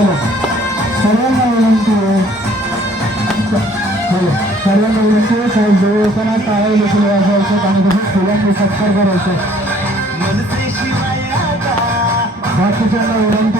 चला सर्वांना विनंती आहे सर्वांना विनंती आहे साहेब जवळपणा टाळ्या देखील वाजवायचं आणि तसंच फुलांनी सत्कार करायचं बाकीच्यांना विनंती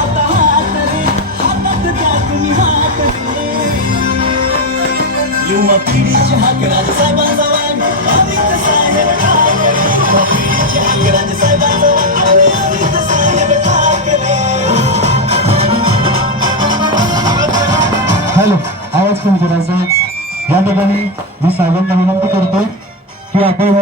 आता हात रे हातात द्या तुम्ही हात रे युवा पिढीची हाक राजसाहेबांचा वाण अमित साहेब ठाकरे. युवा पिढीची हाक राजसाहेबांचा वाण अमित साहेब ठाकरे. हॅलो आवाज कमी करायचा. या ठिकाणी मी साहेबांना विनंती करतो की आपण